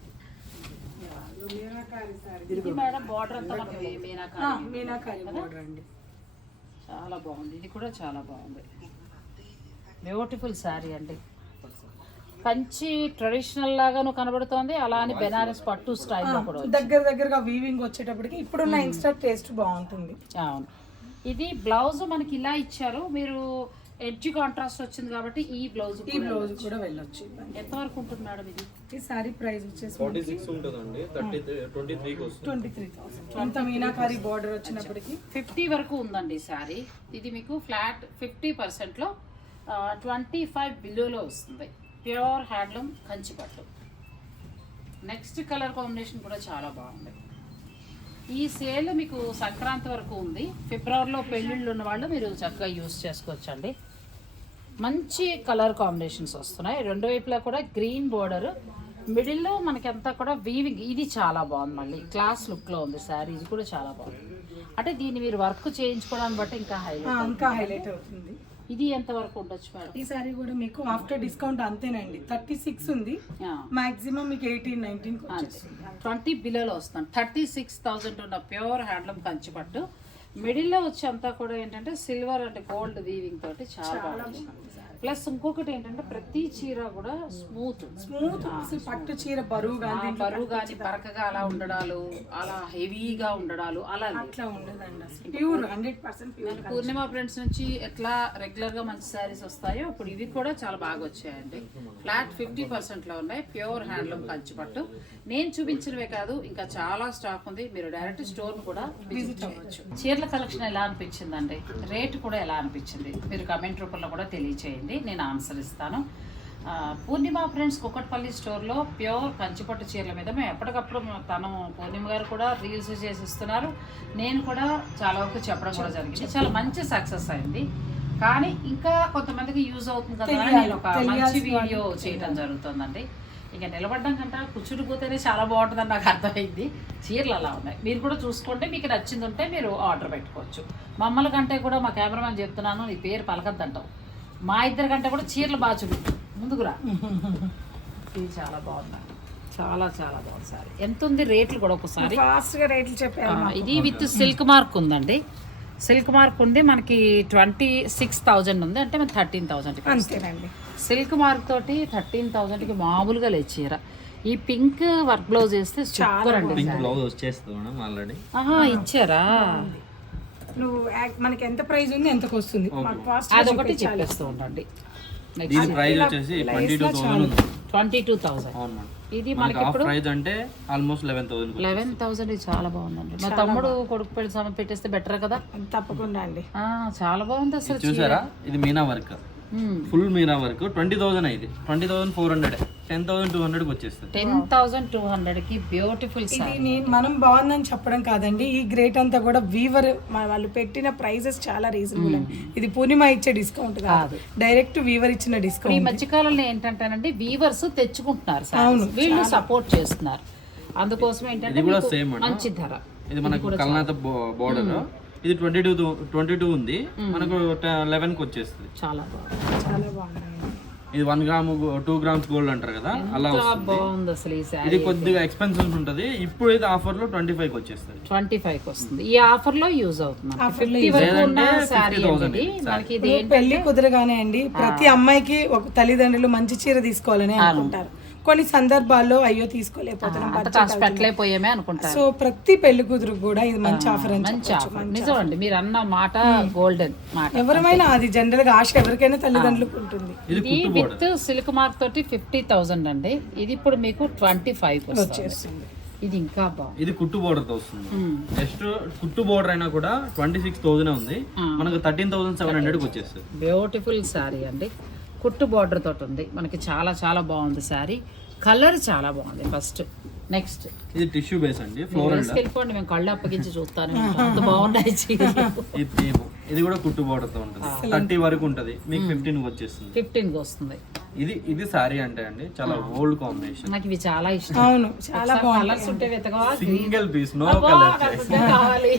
[SPEAKER 1] ఇది మేడం బార్డర్ అంతా మనకి మీనాకారి
[SPEAKER 2] మీనాకారి బోర్డర్ అండి.
[SPEAKER 1] చాలా బాగుంది. ఇది కూడా చాలా బాగుంది. బ్యూటిఫుల్ శారీ అండి. కంచి ట్రెడిషనల్ లాగాను కనబడుతోంది, అలా అని బెనారస్ పట్టు స్టైల్లో కూడా
[SPEAKER 2] దగ్గర దగ్గరగా వీవింగ్ వచ్చేటప్పటికి ఇప్పుడున్న ఇన్స్టా టేస్ట్ బాగుంటుంది.
[SPEAKER 1] అవును. ఇది బ్లౌజ్ మనకి ఇలా ఇచ్చారు. మీరు ఎడ్జ్ కాంట్రాస్ట్ వచ్చింది కాబట్టి ఈ బ్లౌజ్
[SPEAKER 2] ఈ బ్లౌజ్ కూడా వెళ్ళొచ్చు.
[SPEAKER 1] ఎంత వరకు ఉంటుంది మేడం ఇది?
[SPEAKER 2] ఈ సారీ ప్రైస్ వచ్చేసి
[SPEAKER 3] ఫార్టీ సిక్స్ ఉంటుందండి. థర్టీ ట్వంటీ త్రీకి వస్తుంది.
[SPEAKER 2] ట్వంటీ త్రీ థౌసండ్ అంత మీనాకారి బార్డర్ వచ్చినప్పటికి
[SPEAKER 1] ఫిఫ్టీ వరకు ఉందండి శారీ. ఇది మీకు ఫ్లాట్ ఫిఫ్టీ పర్సెంట్లో ట్వంటీ ఫైవ్ బిలోలో వస్తుంది. ప్యూర్ హ్యాండ్లూమ్ కంచి పట్టు. నెక్స్ట్ కలర్ కాంబినేషన్ కూడా చాలా బాగుంది. ఈ సేల్ మీకు సంక్రాంతి వరకు ఉంది. ఫిబ్రవరిలో పెళ్ళిళ్ళు ఉన్న వాళ్ళు మీరు చక్కగా యూస్ చేసుకోవచ్చు అండి. మంచి కలర్ కాంబినేషన్స్ వస్తున్నాయి. రెండు వైపులా కూడా గ్రీన్ బోర్డర్, మిడిల్లో మనకి అంతా కూడా వీవింగ్. ఇది చాలా బాగుంది. మళ్ళీ క్లాస్ లుక్లో ఉంది శారీ. ఇది కూడా చాలా బాగుంది. అంటే దీన్ని మీరు వర్క్ చేయించుకోవడాన్ని బట్టి ఇంకా హైలైట్
[SPEAKER 2] ఇంకా హైలైట్ అవుతుంది.
[SPEAKER 1] ఇది ఎంత వరకు ఉండొచ్చు మేడం?
[SPEAKER 2] ఈ సారీ కూడా మీకు ఆఫ్టర్ డిస్కౌంట్ అంతేనండి, థర్టీ సిక్స్ ఉంది, మాక్సిమం మీకు ఎయిటీన్ నైన్టీన్
[SPEAKER 1] ట్వంటీ బిలోలో వస్తుంది. థర్టీ సిక్స్ థౌజండ్ ఉన్న ప్యూర్ హ్యాండ్లూమ్ కంచిపట్టు. మిడిల్లో వచ్చి అంతా కూడా ఏంటంటే సిల్వర్ అండ్ గోల్డ్ వీవింగ్ తోటి చాలా బాగుంది. ప్లస్ ఇంకొకటి ఏంటంటే ప్రతి చీర కూడా స్మూత్
[SPEAKER 2] స్మూత్ పట్టు చీర బరువు కానీ
[SPEAKER 1] బరువు కానీ పరకగా అలా ఉండడాలు, అలా హెవీగా ఉండడాలు అలా
[SPEAKER 2] అట్లా ఉండదండి, pure hundred percent pure.
[SPEAKER 1] Purnima friends నుంచి ఎట్లా రెగ్యులర్ గా మంచి శారీస్ వస్తాయో ఇప్పుడు ఇవి కూడా చాలా బాగా వచ్చాయండి. ఫ్లాట్ ఫిఫ్టీ పర్సెంట్ లో ఉన్నాయి, ప్యూర్ హ్యాండ్లూమ్ కంచిపట్టు. నేను చూపించినవే కాదు, ఇంకా చాలా స్టాక్ ఉంది, మీరు డైరెక్ట్ స్టోర్ కూడా విజిట్ చేయవచ్చు. చీరల కలెక్షన్ ఎలా అనిపించిందండి, రేట్ కూడా ఎలా అనిపించింది మీరు కమెంట్ రూపంలో కూడా తెలియచేయండి, నేను ఆన్సర్ ఇస్తాను. పూర్ణిమ ఫ్రెండ్స్ కుక్కట్పల్లి స్టోర్లో ప్యూర్ కంచిపట్టు చీరల మీద మేము ఎప్పటికప్పుడు తను పూర్ణిమ గారు కూడా రీల్స్ చేసి ఇస్తున్నారు, నేను కూడా చాలా వరకు చెప్పడం కూడా జరిగింది, చాలా మంచి సక్సెస్ అయింది. కానీ ఇంకా కొంతమందికి యూజ్ అవుతుంది కదా అని నేను ఒక మంచి వీడియో చేయడం జరుగుతుందండి. ఇక నిలబడ్డం కంటే కూర్చుని పోతేనే చాలా బాగుంటుందని నాకు అర్థమైంది. చీరలు అలా ఉన్నాయి, మీరు కూడా చూసుకోండి, మీకు నచ్చింది ఉంటే మీరు ఆర్డర్ పెట్టుకోవచ్చు. మమ్మల్ని కంటే కూడా మా కెమెరామెన్ చెప్తున్నాను, నీ పేరు పలకద్దంటావు, మా ఇద్దరి కంటే కూడా చీరలు బాగా చూపించు ముందుకురా. ఇది చాలా బాగుంది, చాలా చాలా బాగుంది సారీ. ఎంత ఉంది రేట్లు కూడా ఒకసారి
[SPEAKER 2] ఫాస్ట్ గా రేట్లు చెప్పారు.
[SPEAKER 1] ఇది విత్ సిల్క్ మార్క్ ఉందండి, సిల్క్ మార్క్ ఉంది మనకి ట్వంటీ సిక్స్ థౌజండ్ ఉంది, అంటే మన థర్టీన్ థౌజండ్
[SPEAKER 2] అంతేనండి.
[SPEAKER 1] సిల్క్ మార్క్ తోటి థర్టీన్ థౌజండ్కి మామూలుగా లేదు చీర. ఈ పింక్ వర్క్ బ్లౌజ్ వేస్తే సూపర్ అండి.
[SPEAKER 3] పింక్ బ్లౌజ్ వచ్చేస్తుంది మేడం ఆల్రెడీ.
[SPEAKER 1] ఆహా ఇచ్చారా?
[SPEAKER 2] నువ్వు యాక్- మనకి ఎంత ప్రైస్ ఉంది ఎంతకు వస్తుంది మాకు ఫాస్ట్
[SPEAKER 1] అదొకటి చెప్పేస్తూ ఉండండి.
[SPEAKER 3] దీని ప్రైస్ వచ్చేసి ట్వంటీ టూ థౌసండ్ ఉంది.
[SPEAKER 1] ట్వంటీ టూ థౌసండ్
[SPEAKER 3] అవును మేడం.
[SPEAKER 1] ఇది
[SPEAKER 3] మనకి
[SPEAKER 1] మనకి
[SPEAKER 3] ఆఫ్ ప్రైస్ అంటే almost eleven thousand.
[SPEAKER 1] Eleven thousand ఇది చాలా బాగుందండి. మా తమ్ముడు కొడుకు పెళ్లి సామాన్ పెట్టేస్తే బెటర్ కదా.
[SPEAKER 2] తప్పకుండా అండి,
[SPEAKER 1] ఆ, చాలా బాగుంది అసలు.
[SPEAKER 3] చూసారా, ఇది meena work, full meena work. Twenty thousand అయింది, twenty thousand four hundred, ten thousand two హండ్రెడ్కి వచ్చేస్తుంది.
[SPEAKER 1] టెన్ థౌసండ్ టూ హండ్రెడ్ కి బ్యూటిఫుల్ సారీ.
[SPEAKER 2] ఇది నీ- మనం బాగుందని చెప్పడం కాదండి, ఈ గ్రేట్ అంతా కూడా వీవర్ వాళ్ళు పెట్టిన ప్రైజెస్ చాలా రీజనబుల్ అండి. ఇది పూర్ణిమ ఇచ్చే డిస్కౌంట్ కాదు, డైరెక్ట్ వీవర్ ఇచ్చిన
[SPEAKER 1] ఈ
[SPEAKER 2] డిస్కౌంట్.
[SPEAKER 1] మధ్యకాలంలో ఏంటంటేనండి వీవర్స్ తెచ్చుకుంటున్నారు సారీస్, వీళ్ళు సపోర్ట్ చేస్తున్నారు, అందుకోసం ఏంటంటే
[SPEAKER 3] ఇది కూడా
[SPEAKER 1] మీకు
[SPEAKER 3] సేమ్
[SPEAKER 1] మంచి ధర.
[SPEAKER 3] ఇది మనకు కల్నాథ బోర్డర్, ఇది ట్వంటీ టూ ట్వంటీ టూ ఉంది, మనకు లెవెన్ కి వచ్చేస్తుంది.
[SPEAKER 1] చాలా బాగుంది,
[SPEAKER 2] చాలా బాగున్నాయి.
[SPEAKER 3] ఇది one gram two grams gold అంటారు కదా, అలా
[SPEAKER 1] చాలా
[SPEAKER 3] వస్తుంది.
[SPEAKER 1] బాగుంది అసలు ఈ శారీ.
[SPEAKER 3] ఇది కొద్దిగా ఎక్స్పెన్సివ్ ఉంటుంది, ఇప్పుడు అయితే ఆఫర్ లో ట్వంటీ ఫైవ్ కి వచ్చేస్తుంది.
[SPEAKER 1] ట్వంటీ ఫైవ్ కి వస్తుంది. ఈ ఆఫర్ లో యూజ్ అవుతుంది. ఫిఫ్టీ వరకు ఉన్న శారీ అండి మనకి. ఇది
[SPEAKER 2] పెళ్లి కుదరగానే అండి ప్రతి అమ్మాయికి ఒక తల్లిదండ్రులు మంచి చీర తీసుకోవాలని అనుకుంటారు. కొన్ని సందర్భాల్లో అయ్యో తీసుకోలేకపోతున్నాం,
[SPEAKER 1] అంత కాస్ట్ పెట్టలేకపోయామే అనుకుంటారు.
[SPEAKER 2] సో ప్రతి పెళ్లి కూతురు కూడా ఇది మంచి ఆఫర్ అని
[SPEAKER 1] మంచి ఆఫర్, నిజం అండి. మీరు అన్న మాట గోల్డెన్ మాట.
[SPEAKER 2] ఎవరైనా అది జనరల్ గా ఆశ ఎవరికైనా తల్లిదండ్రులకు ఉంటుంది.
[SPEAKER 1] ఇది విత్ సిల్క్ మార్క్ తోటి ఫిఫ్టీ థౌసండ్ అండి. ఇది ఇప్పుడు మీకు ట్వంటీ ఫైవ్ వచ్చేస్తుంది. ఇది ఇంకా బాగుంది.
[SPEAKER 3] ఇది కుట్టు బోర్డర్ తో వస్తుంది. జస్ట్ కుట్టు బోర్డర్ అయినా కూడా ట్వంటీ సిక్స్ థౌసండ్ ఉంది, మనకు థర్టీన్ థౌసండ్ సెవెన్ హండ్రెడ్ కి వచ్చేస్తుంది.
[SPEAKER 1] బ్యూటిఫుల్ శారీ అండి, కుట్టు బార్డర్ తోటి ఉంది మనకి. చాలా చాలా బాగుంది శారీ, కలర్ చాలా బాగుంది. ఫస్ట్ నెక్స్ట్
[SPEAKER 3] ఇది టిష్యూ బేస్ అండి, ఫ్లోరల్.
[SPEAKER 1] వెళ్ళిపోండి, మేము కళ్ళు అప్పగించి చూస్తాను, అంత బాగున్నాయి చీరలు.
[SPEAKER 3] ఇది కూడా కుట్టు బోర్డర్ తో ఉంటుంది, థర్టీ వరకు ఉంటది, మీకు ఫిఫ్టీన్ కి వచ్చేస్తుంది.
[SPEAKER 1] ఫిఫ్టీన్ కి వస్తుంది.
[SPEAKER 3] ఇది ఇది సారీ అంటే అండి చాలా ఓల్డ్ కాంబినేషన్.
[SPEAKER 1] నాకు ఇవి చాలా ఇష్టం.
[SPEAKER 2] అవును, చాలా
[SPEAKER 1] కలర్స్ ఉంటే వెతకవా,
[SPEAKER 3] సింగిల్ పీస్, నో కలర్,
[SPEAKER 1] కావాలి.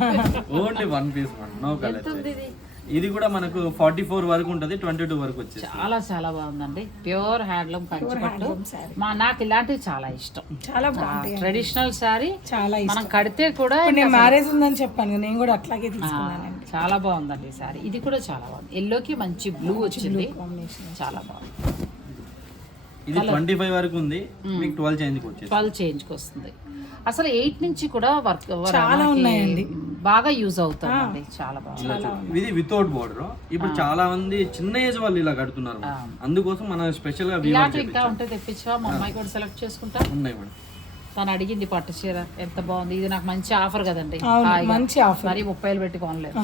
[SPEAKER 3] Only one piece, no colour.
[SPEAKER 1] ఎంత ఉంది ఇది?
[SPEAKER 3] ఇది కూడా మనకు ఫార్టీ ఫోర్ వరకు ఉంటది, ట్వంటీ టూ వరకు వచ్చేసి.
[SPEAKER 1] చాలా చాలా బాగుంది. ప్యూర్ హ్యాండ్లూమ్ కంచిపట్టు. మా నాకు ఇలాంటివి చాలా ఇష్టం.
[SPEAKER 2] చాలా బాగుంది
[SPEAKER 1] ట్రెడిషనల్ శారీ
[SPEAKER 2] చాలా ఇష్టం.
[SPEAKER 1] మనం కడితే కూడా
[SPEAKER 2] నేను మ్యారేజ్ ఉందని చెప్పాను, నేను కూడా అట్లాగే తీసుకున్నానండి.
[SPEAKER 1] చాలా బాగుందండి ఈ శారీ. ఇది కూడా చాలా బాగుంది, ఎల్లోకి మంచి బ్లూ వచ్చింది, చాలా బాగుంది.
[SPEAKER 3] ఇది ట్వంటీ ఫైవ్ వరకు ఉంది, మీకు ట్వెల్వ్ చేంజ్ కి వచ్చేసి.
[SPEAKER 1] ట్వెల్వ్ చేంజ్ కి వస్తుంది. అసలు ఎయిట్ నుంచి కూడా వర్క్
[SPEAKER 2] చాలా ఉన్నాయండి,
[SPEAKER 1] బాగా యూజ్ అవుతుందండి, చాలా బాగుంది.
[SPEAKER 3] ఇది వితౌట్ బోర్డర్. ఇప్పుడు చాలా మంది చిన్న ఏజ్ వాళ్ళు ఇలా కడుతున్నారు, అందుకోసం మనం స్పెషల్ గా
[SPEAKER 1] ఇలాంటి ఇంకా ఉంటే తెప్పించా, మా అమ్మాయి కూడా సెలెక్ట్ చేసుకుంటా.
[SPEAKER 3] ఉన్నాయి మేడం.
[SPEAKER 1] తను అడిగింది పట్టు చీర, ఎంత బాగుంది. ఇది నాకు మంచి ఆఫర్ కదండి,
[SPEAKER 2] మంచి ఆఫర్.
[SPEAKER 1] మరి ముప్పైలు పెట్టి కొనలేదు.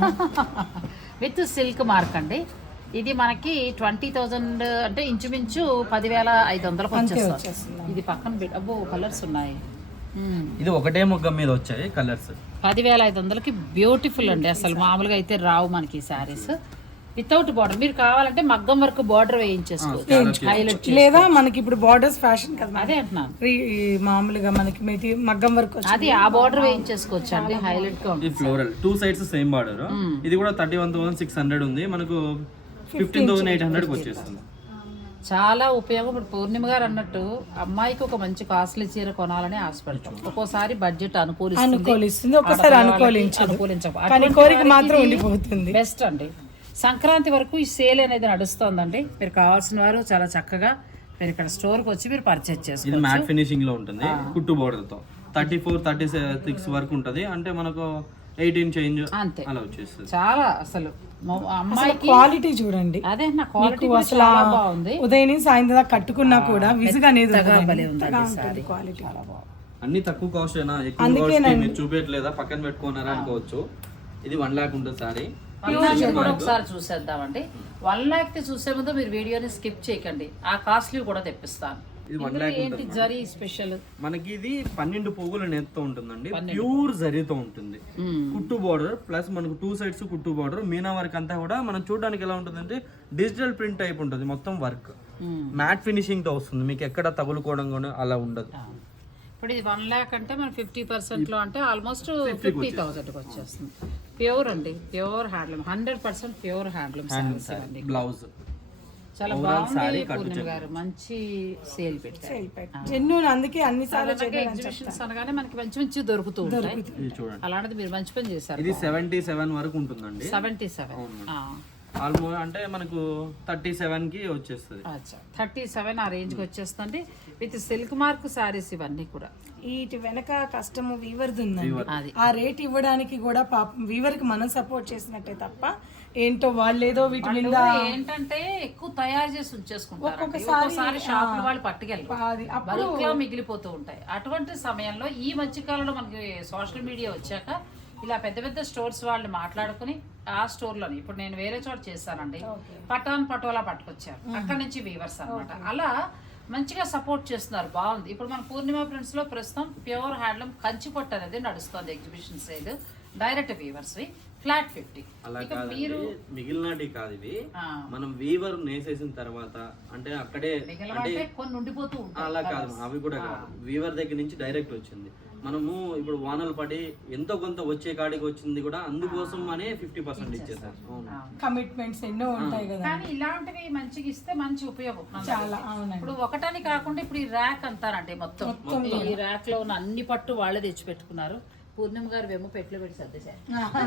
[SPEAKER 1] విత్ సిల్క్ మార్క్ అండి. ఇది మనకి ట్వంటీ థౌజండ్ అంటే ఇంచుమించు పదివేల ఐదు వందలకు వచ్చేస్తుంది. ఇది పక్కన పెట్టి, అబ్బో కలర్స్ ఉన్నాయి.
[SPEAKER 3] ఇది ఒకటే మొగ్గ మీద వచ్చాయి కలర్స్.
[SPEAKER 1] పదివేల ఐదు వందలకి బ్యూటిఫుల్ అండి, అసలు మామూలుగా అయితే రావు మనకి శారీస్. Without border. మీరు కావాలంటే మగ్గం వరకు బార్డర్ వేయించేసుకోవచ్చు, హైలైట్
[SPEAKER 2] లేదా మనకి ఇప్పుడు బార్డర్స్ ఫ్యాషన్ కదా
[SPEAKER 1] అదే అంటున్నాను.
[SPEAKER 2] ఈ మామూలుగా మనకి మెటీ మగ్గం వర్క్
[SPEAKER 1] అది ఆ బార్డర్ వేయించేసుకోవచ్చు అండి, హైలైట్ గా ఉంటుంది.
[SPEAKER 3] ఇది floral two sides same border. ఇది కూడా thirty one thousand six hundred ఉంది, మనకు ఫిఫ్టీన్ థౌసండ్ ఎయిట్ హండ్రెడ్ వచ్చేస్తుంది.
[SPEAKER 1] చాలా ఉపయోగం. ఇప్పుడు పూర్ణిమ గారు అన్నట్టు అమ్మాయికి ఒక మంచి కాస్ట్లీ చీర కొనాలని ఆశపడతాం. ఒక్కోసారి బడ్జెట్ అనుకూలిస్తుంది,
[SPEAKER 2] అనుకూలిస్తుంది ఒకసారి అనుకూలించదు,
[SPEAKER 1] అనుకూలించవు.
[SPEAKER 2] కానీ కోరిక మాత్రం ఉండిపోతుంది.
[SPEAKER 1] బెస్ట్ అండి. సంక్రాంతి వరకు ఈ సేల్ అనేది నడుస్తోందండి. మీరు కావాల్సిన వారు చాలా చక్కగా మీరు ఇక్కడ స్టోర్కి వచ్చి మీరు పర్చేజ్
[SPEAKER 3] ఇది
[SPEAKER 1] చేసుకోవచ్చు.
[SPEAKER 3] మ్యాట్ ఫినిషింగ్ లో ఉంటుంది, కుట్టు బోర్డర్ తో థర్టీ ఫోర్ థర్టీ సిక్స్ వరకు ఉంటది. అంటే మనకు ఎయిటీన్ చేంజ్
[SPEAKER 1] అంతే,
[SPEAKER 3] అలా వచ్చేస్తుంది.
[SPEAKER 1] చాలా అసలు మొ- అమ్మాయికి
[SPEAKER 2] క్వాలిటీ చూడండి
[SPEAKER 1] అదే నా క్వాలిటీ
[SPEAKER 2] మీకు అసలు
[SPEAKER 1] చాలా బాగుంది.
[SPEAKER 2] ఉదయం నుంచి సాయంత్రం దాకా కట్టుకున్నా కూడా విసుగు అనేది
[SPEAKER 1] మెత్తగా
[SPEAKER 2] ఉండదు.
[SPEAKER 1] భలే ఉందండి
[SPEAKER 2] మెత్తగా
[SPEAKER 1] సారీ.
[SPEAKER 2] ఉంటుంది క్వాలిటీ.
[SPEAKER 1] చాలా బాగుంది.
[SPEAKER 3] అన్ని తక్కువ కాస్ట్ అయినా ఎక్కువ కాస్ట్ మీరు చూపించట్లేదా పక్కన పెట్టుకున్నారా అనుకోవచ్చు. ఇది వన్ లాక్ ఉంటుంది సారీ.
[SPEAKER 1] వన్ లాక్ కూడా ఒకసారి చూసేద్దామండి. వన్ లాక్ కి చూసే ముందు మీరు వీడియోని స్కిప్ చేయకండి, ఆ కాస్ట్లీ కూడా తెప్పిస్తాను.
[SPEAKER 3] ఇది వన్
[SPEAKER 1] ఇందులో
[SPEAKER 3] లాక్
[SPEAKER 1] ఏంటి జరీ స్పెషల్?
[SPEAKER 3] మనకి ఇది పన్నెండు పోగుల నెత్తో ఉంటుందండి, ప్యూర్ జరీతో ఉంటుంది. కుట్టు బార్డర్ ప్లస్ మనకు టూ సైడ్స్ కుట్టు బార్డర్, మీనా వర్క్ అంతా కూడా మనం చూడడానికి ఎలా ఉంటుందంటే డిజిటల్ ప్రింట్ టైప్ ఉంటుంది, మొత్తం వర్క్ మ్యాట్ ఫినిషింగ్ తో వస్తుంది, మీకు ఎక్కడ తగులుకోవడం కూడా అలా ఉండదు.
[SPEAKER 1] ఇప్పుడు ఇది వన్ ల్యాక్ అంటే మన ఫిఫ్టీ పర్సెంట్ లో అంటే ఆల్మోస్ట్ ఫిఫ్టీ థౌసండ్ వచ్చేస్తుంది. ప్యూర్ అండి, pure handloom, hundred percent pure handloom saris అండి.
[SPEAKER 3] బ్లౌజ్
[SPEAKER 1] చాలా బాగుంది పూర్ణిమ గారు, మంచి సేల్ పెట్టారు.
[SPEAKER 2] జెన్యూన్, అందుకే అన్ని సార్లు
[SPEAKER 1] ఎగ్జిబిషన్స్ అనగానే మనకి మంచి మంచి దొరుకుతూ ఉంటాయి.
[SPEAKER 3] ఇది చూడండి,
[SPEAKER 1] అలాంటిది మీరు మంచి పని చేశారు.
[SPEAKER 3] ఇది సెవెంటీ సెవెన్ వరకు ఉంటుందండి.
[SPEAKER 1] సెవెంటీ సెవెన్
[SPEAKER 3] ఆల్మోస్ట్ అంటే మనకు థర్టీ సెవెన్ కి వచ్చేస్తుంది.
[SPEAKER 1] అచ్చా, థర్టీ సెవెన్ ఆ రేంజ్ కి వచ్చేస్తుంది విత్ సిల్క్ మార్క్ సారీస్ ఇవన్నీ కూడా.
[SPEAKER 2] వీటి వెనక కష్టము వీవర్ది ఉందండి.
[SPEAKER 1] అది
[SPEAKER 2] ఆ రేట్ ఇవ్వడానికి కూడా పాపం వీవర్ కి మనం సపోర్ట్ చేసినట్టే తప్ప ఏంటో వాళ్ళు ఏదో వీటి మీద
[SPEAKER 1] ఏంటంటే ఎక్కువ తయారు చేసి ఉంచేసుకుంటారు. ఒక్కొక్కసారి షాపుల వాళ్ళు పట్టుకెళ్ళి బల్క్ లో మిగిలిపోతూ ఉంటాయి. అటువంటి సమయంలో ఈ మధ్య కాలంలో మనకి సోషల్ మీడియా వచ్చాక ఇలా పెద్ద పెద్ద స్టోర్స్ వాళ్ళు మాట్లాడుకుని ఆ స్టోర్ లోని ఇప్పుడు నేను వేరే చోట చేస్తానండి, పటాన్ పటోలా పట్టుకొచ్చారు, అక్కడ నుంచి వీవర్స్ అన్నమాట. అలా మంచిగా సపోర్ట్ చేస్తున్నారు, బాగుంది. ఇప్పుడు మన పూర్ణిమ ప్రింట్స్ లో ప్రస్తుతం ప్యూర్ హ్యాండ్లూమ్ కంచిపట్టు అనేది నడుస్తుంది ఎగ్జిబిషన్ సేల్, డైరెక్ట్ వీవర్స్ వి ఫ్లాట్ ఫిఫ్టీ.
[SPEAKER 3] అలా కాదు, మిగిలినటి కాదు ఇవి, మనం వీవర్ నేసేసిన తర్వాత అంటే అక్కడే
[SPEAKER 1] అంటే కొన్ని ఉండిపోతూ ఉంటాయి.
[SPEAKER 3] అలా కాదు, అవి కూడా కాదు, వీవర్ దగ్గర నుంచి డైరెక్ట్ వచ్చింది. మనము ఇప్పుడు వానలు పడి ఎంతో కొంత వచ్చే కాడికి వచ్చింది కూడా, అందుకోసం అనే ఫిఫ్టీ పర్సెంట్ ఇచ్చేసారు.
[SPEAKER 2] కమిట్మెంట్స్ ఎన్నో ఉంటాయి కదా,
[SPEAKER 1] కానీ ఇలాంటివి మంచిగా ఇస్తే మంచి ఉపయోగం
[SPEAKER 2] చాలా.
[SPEAKER 1] ఇప్పుడు ఒకటని కాకుండా ఇప్పుడు ఈ ర్యాక్ అంతారండి, మొత్తం ఈ ర్యాక్ లో ఉన్న అన్ని పట్టు వాళ్ళే తెచ్చి పెట్టుకున్నారు. పూర్ణిమ గారు వెమ్ము పెట్లు పెట్టి సర్దేశారు.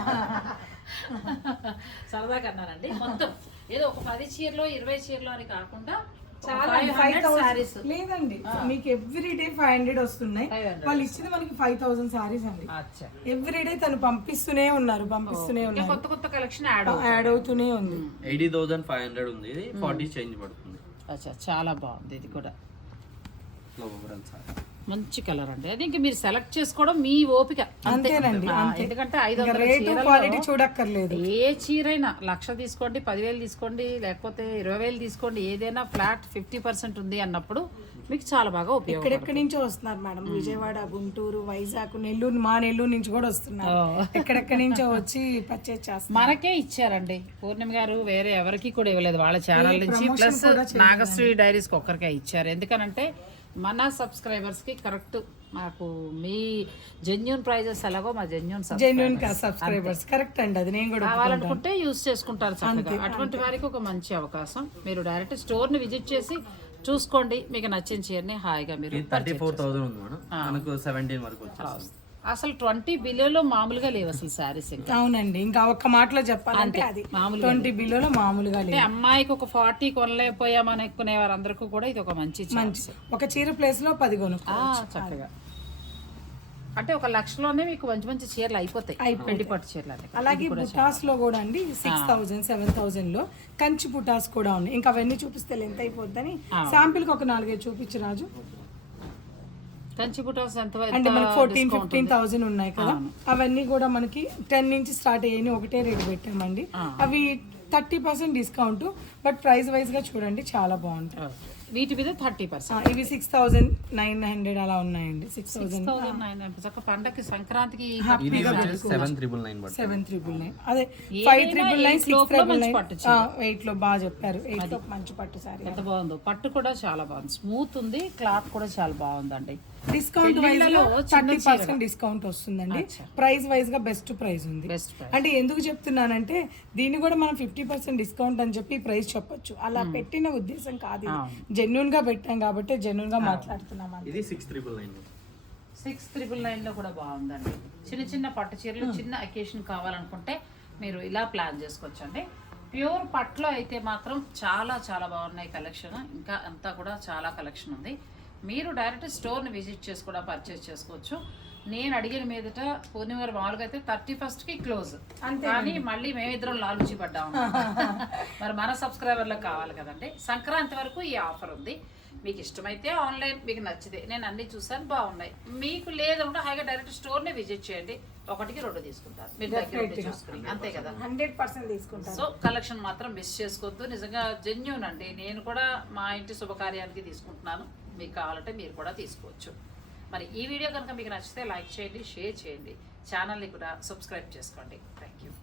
[SPEAKER 1] సరదాగా అన్నానండి. మొత్తం ఏదో ఒక పది చీరలో ఇరవై చీరలో అని కాకుండా
[SPEAKER 2] లేదండి, మీకు ఎవ్రీ డే ఫైవ్ హండ్రెడ్ వస్తున్నాయి. వాళ్ళు ఇచ్చింది మనకి ఫైవ్ థౌసండ్ సారీస్ అండి. ఎవ్రీ డే తను పంపిస్తూనే ఉన్నారు పంపిస్తూనే ఉన్నారు
[SPEAKER 1] కొత్త కొత్త కలెక్షన్ యాడ్
[SPEAKER 2] యాడ్ అవుతూనే ఉంది.
[SPEAKER 3] ఎయిటీ థౌసండ్ ఫైవ్ హండ్రెడ్ ఉంది, ఇది ఫార్టీ చేంజ్ పడుతుంది.
[SPEAKER 1] అచ్చా, చాలా బాగుంది. ఇది కూడా
[SPEAKER 3] ఓవరాల్ సారీ
[SPEAKER 1] మంచి కలర్ అండి. అది ఇంకా మీరు సెలెక్ట్ చేసుకోవడం మీ ఓపిక
[SPEAKER 2] అంతేనండి.
[SPEAKER 1] ఎందుకంటే ఐదు
[SPEAKER 2] క్వాలిటీ చూడక్కర్లేదు.
[SPEAKER 1] ఏ చీరైనా లక్ష తీసుకోండి, పదివేలు తీసుకోండి, లేకపోతే ఇరవై వేలు తీసుకోండి, ఏదైనా ఫ్లాట్ ఫిఫ్టీ పర్సెంట్ ఉంది అన్నప్పుడు మీకు చాలా బాగా ఉపయోగం.
[SPEAKER 2] ఎక్కడెక్కడి నుంచో వస్తున్నారు మేడం, విజయవాడ, గుంటూరు, వైజాగ్, నెల్లూరు, మా నెల్లూరు నుంచి కూడా వస్తున్నారు. ఎక్కడెక్కడి నుంచో వచ్చి పర్చేజ్ చేస్తారు.
[SPEAKER 1] మనకే ఇచ్చారండి పూర్ణిమ గారు, వేరే ఎవరికి కూడా ఇవ్వలేదు వాళ్ళ ఛానల్ నుంచి. ప్లస్ నాగశ్రీ డైరీస్కి ఒక్కరికే ఇచ్చారు. ఎందుకనంటే మన సబ్స్క్రైబర్స్ కి కరెక్ట్ మాకు మీ జెన్యూన్ ప్రైజెస్ ఎలాగో మా జెన్యూన్
[SPEAKER 2] జెన్యూన్ సబ్స్క్రైబర్స్ కరెక్ట్ అండి, అది నేను కూడా
[SPEAKER 1] కావాలనుకుంటే యూజ్ చేసుకుంటారు చక్కగా. అటువంటి వారికి ఒక మంచి అవకాశం. మీరు డైరెక్ట్ స్టోర్ ని విజిట్ చేసి చూసుకోండి, మీకు నచ్చిన చీరని హాయిగా మీరు
[SPEAKER 3] థర్టీ ఫోర్ థౌసండ్ ఉంది మేడం, మనకు సెవెంటీన్ వరకు వచ్చేస్తుంది.
[SPEAKER 1] అసలు ట్వంటీ బిలోలో మామూలుగా లేవు అసలు సారీస్. ఇంకా
[SPEAKER 2] అవునండి, ఇంకా ఒక్క మాటలో చెప్పాలంటే అది
[SPEAKER 1] మామూలుగా
[SPEAKER 2] ట్వంటీ బిలోలో మామూలుగా
[SPEAKER 1] అంటే అమ్మాయికి ఒక ఫార్టీ కొనలేకపోయామని అనుకునే వారందరికీ కూడా ఇది ఒక మంచి ఛాన్స్.
[SPEAKER 2] ఒక చీర ప్లేస్ లో పది కొను
[SPEAKER 1] చక్కగా. అంటే ఒక లక్షలోనే మీకు మంచి మంచి చీరలు అయిపోతాయి, పెళ్లి పట్టు చీరలు.
[SPEAKER 2] అలాగే బుటాస్ లో కూడా అండి సిక్స్ థౌసండ్ సెవెన్ థౌసండ్ లో కంచి బుటాస్ కూడా ఉన్నాయి. ఇంకా అవన్నీ చూపిస్తే ఎంత అయిపోద్దని శాంపిల్ కి ఒక నాలుగైదు చూపించు రాజు.
[SPEAKER 1] కంచి బుటాస్ ఎంత
[SPEAKER 2] అంటే మనకి ఫోర్టీన్ ఫిఫ్టీన్ థౌసండ్ ఉన్నాయి కదా, అవన్నీ కూడా మనకి టెన్ నుంచి స్టార్ట్ అయ్యాయి, ఒకటే రేట్ పెట్టామండి. అవి thirty percent discount, but price wise గా చూడండి చాలా బాగుంటాయి.
[SPEAKER 1] వీటి మీద థర్టీ
[SPEAKER 2] ఆ,
[SPEAKER 1] పర్సెంట్
[SPEAKER 2] ఇవి సిక్స్ థౌజండ్ నైన్ హండ్రెడ్ అలా ఉన్నాయండి. Six
[SPEAKER 1] six
[SPEAKER 2] thousand
[SPEAKER 1] thousand nine hundred చక్క పండగకి సంక్రాంతికి
[SPEAKER 3] ఇది వచ్చేసి సెవెన్ త్రిబుల్ నైన్ పడుతుంది.
[SPEAKER 2] సెవెన్ త్రిబుల్ నైన్ అదే five triple nine
[SPEAKER 1] eight
[SPEAKER 2] six
[SPEAKER 1] లోపల
[SPEAKER 2] త్రిబుల్
[SPEAKER 1] మంచి
[SPEAKER 2] నైన్
[SPEAKER 1] పట్టు చీర.
[SPEAKER 2] ఎయిట్ లో బాగా చెప్పారు. ఎయిట్ లో మంచి పట్టు సారీ.
[SPEAKER 1] ఎంత బాగుందో, పట్టు కూడా చాలా బాగుంది, స్మూత్ ఉంది, క్లాత్ కూడా చాలా బాగుందండి.
[SPEAKER 2] డిస్కౌంట్ వైజ్
[SPEAKER 1] పెళ్ళిళ్ళలో
[SPEAKER 2] థర్టీ
[SPEAKER 1] చిన్న
[SPEAKER 2] పర్సెంట్ డిస్కౌంట్ వస్తుందండి. ప్రైస్ వైజ్ గా బెస్ట్ ప్రైస్ ఉంది.
[SPEAKER 1] Best price.
[SPEAKER 2] అంటే ఎందుకు చెప్తున్నానంటే దీన్ని కూడా మనం ఫిఫ్టీ పర్సెంట్ డిస్కౌంట్ అని చెప్పి ప్రైస్ చెప్పొచ్చు. అలా పెట్టిన ఉద్దేశం కాదు, జెన్యున్ గా పెట్టాం కాబట్టి జెన్యున్ గా మాట్లాడుతున్నాం.
[SPEAKER 3] ఇది six triple nine
[SPEAKER 1] six triple nine లో కూడా బాగుందండి. చిన్న చిన్న పట్టు చీరలు చిన్న అకేషన్ కావాలనుకుంటే మీరు ఇలా ప్లాన్ చేసుకోవచ్చండి. ప్యూర్ పట్లో అయితే మాత్రం చాలా చాలా బాగున్నాయి కలెక్షన్. ఇంకా అంతా కూడా చాలా కలెక్షన్ ఉంది. మీరు డైరెక్ట్ స్టోర్ని విజిట్ చేసి కూడా పర్చేస్ చేసుకోవచ్చు. నేను అడిగిన మీదట పూర్ణిమ గారు మామూలుగా అయితే థర్టీ ఫస్ట్కి క్లోజ్, కానీ మళ్ళీ మేమిద్దరం లాలుచి పడ్డాము. మరి మన సబ్స్క్రైబర్లకు కావాలి కదండి. సంక్రాంతి వరకు ఈ ఆఫర్ ఉంది. మీకు ఇష్టమైతే ఆన్లైన్, మీకు నచ్చితే నేను అన్ని చూసాను బాగున్నాయి. మీకు లేదంటే హాయిగా డైరెక్ట్ స్టోర్ని విజిట్ చేయండి. ఒకటికి రెండు తీసుకుంటారు మీరు దగ్గర ఉండి చూసుకుని, అంతే కదా.
[SPEAKER 2] హండ్రెడ్ పర్సెంట్ తీసుకుంటారు.
[SPEAKER 1] సో కలెక్షన్ మాత్రం మిస్ చేసుకోవద్దు. నిజంగా జెన్యూన్ అండి. నేను కూడా మా ఇంటి శుభకార్యానికి తీసుకుంటున్నాను. మీకు కావాలంటే మీరు కూడా తీసుకోవచ్చు. మరి ఈ వీడియో కనుక మీకు నచ్చితే లైక్ చేయండి, షేర్ చేయండి, ఛానల్ని కూడా సబ్స్క్రైబ్ చేసుకోండి. Thank you.